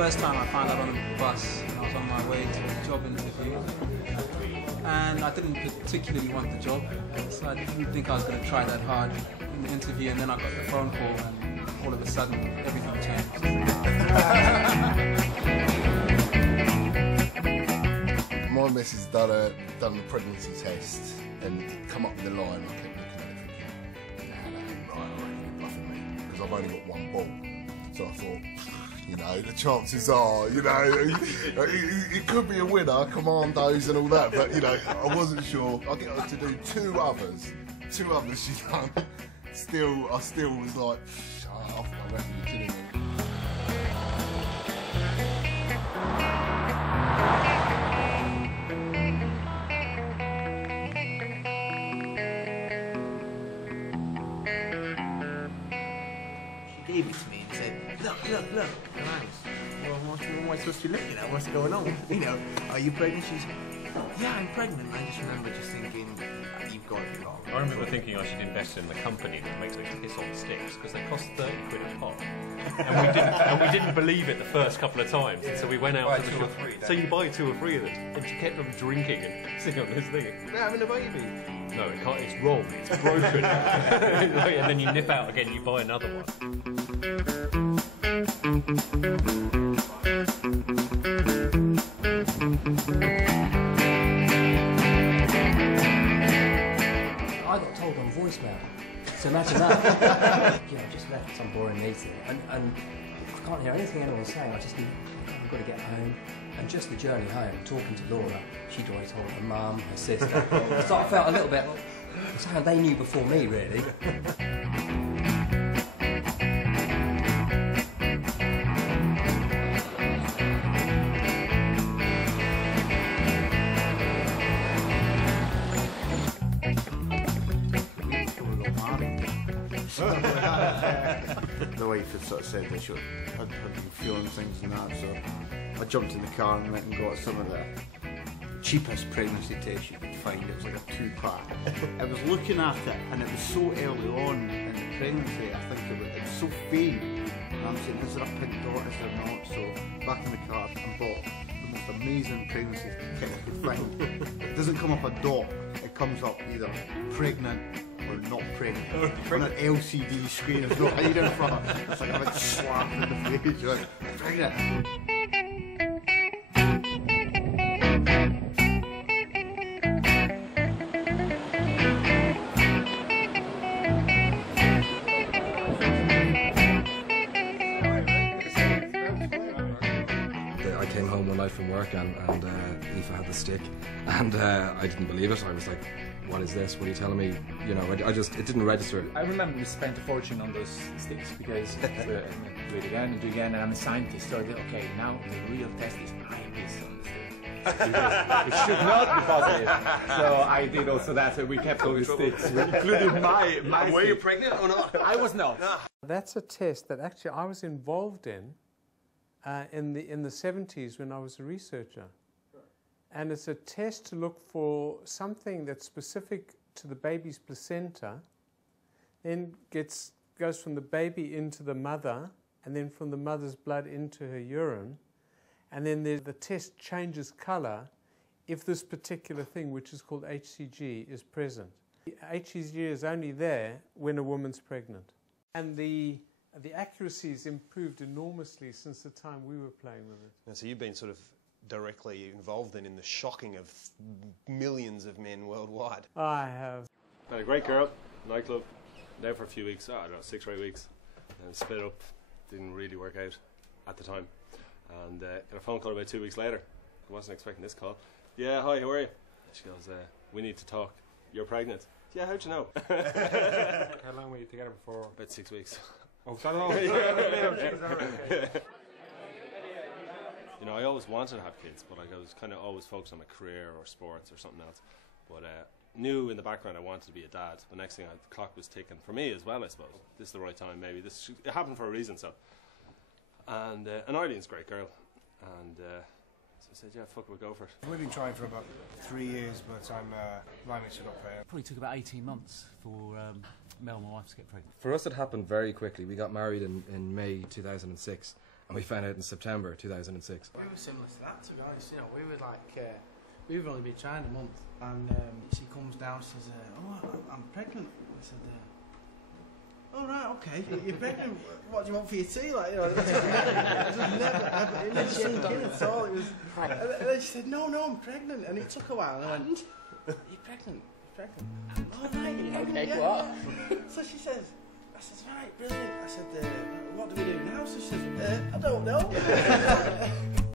first time I found out on the bus, and I was on my way to a job interview, and I didn't particularly want the job, so I didn't think I was going to try that hard in the interview, and then I got the phone call, and all of a sudden, everything changed. My missus done the pregnancy test and come up with the line. I kept looking at it thinking, nah, that ain't right, I reckon you're bluffing me, because I've only got one ball. So I thought, you know, the chances are, you know, it could be a winner, commandos and all that, but, you know, I wasn't sure. I get her to do two others she done. I still was like, shut up, I reckon you're kidding me. He gave it to me and said, look. And I was, well, what am I supposed to be looking at? What's going on? You know, are you pregnant? She's, yeah, I'm pregnant. I just remember just thinking, you've got it wrong. I remember thinking I should invest in the company that makes those piss-on sticks, because they cost 30 quid a pop. And we didn't believe it the first couple of times, and so we went out to the shop. So you buy 2 or 3 of them, and she kept them drinking and sitting on this thing. We're having a baby. No, it can't, it's wrong, it's broken. And then you nip out again, you buy another one. I got told on voicemail, so imagine that. Yeah, I just left some boring meeting, and I can't hear anything anyone's saying. I just think, I've got to get home. And just the journey home, talking to Laura, she'd already told her mum, her sister. So I felt a little bit, it's how they knew before me, really. The wife had sort of said that she had been feeling things and that, so I jumped in the car and went and got some of the cheapest pregnancy tests you could find. It was like a 2-pack. I was looking at it and it was so early on in the pregnancy, I think it was so faint. And I'm saying, is there a pink dot, is there not? So back in the car and bought the most amazing pregnancy kit I could find. It doesn't come up a dot, it comes up either pregnant or not pregnant. On an LCD screen, there's no hide in front. It's like a big slap in the face. You're like, pregnant. I came home one night from work and Aoife had the stick, and I didn't believe it. I was like, what is this? What are you telling me? You know, it didn't register. I remember we spent a fortune on those sticks because we do it again and do it again, and I'm a scientist, so I did, okay, now the real test is iris on the stick. It should not be positive. So I did also that, so we kept all the sticks. We included my Were you pregnant or not? I was not. That's a test that actually I was involved in the 70s when I was a researcher. And it's a test to look for something that's specific to the baby's placenta, then goes from the baby into the mother, and then from the mother's blood into her urine, and then the test changes colour if this particular thing, which is called HCG, is present. HCG is only there when a woman's pregnant. And the accuracy has improved enormously since the time we were playing with it. And so you've been sort of directly involved in the shocking of millions of men worldwide. I have. Had a great girl, nightclub, there for a few weeks, I don't know, 6 or 8 weeks, and split up, didn't really work out at the time, and got a phone call about 2 weeks later. I wasn't expecting this call. Yeah, hi, how are you? She goes, we need to talk, you're pregnant. Yeah, how'd you know? How long were you together before? About 6 weeks. Oh, so long? You know, I always wanted to have kids, but like I was kind of always focused on my career or sports or something else. But knew in the background I wanted to be a dad. The next thing, the clock was ticking for me as well, I suppose. This is the right time, maybe. It happened for a reason, so. And Eileen's a great girl. And so I said, yeah, fuck it, we'll go for it. We've been trying for about 3 years, but I'm lining it up there. Probably took about 18 months for Mel, my wife, to get pregnant. For us, it happened very quickly. We got married in May 2006, and we found out in September 2006. We were similar to that, to be honest. You know, we were like, we've only been trying a month, and she comes down, she says, "Oh, I'm pregnant." I said, "Oh right, okay, you're pregnant. What do you want for your tea?" Like, you know, it never sunk in at all. It was, and then she said, "No, I'm pregnant," and it took a while, and I went, "You're pregnant? You're pregnant? Oh right, you're pregnant." Okay, yeah. What? So she says, I said, "Right, brilliant." I said, "What do we do now?" So she says, "I don't know."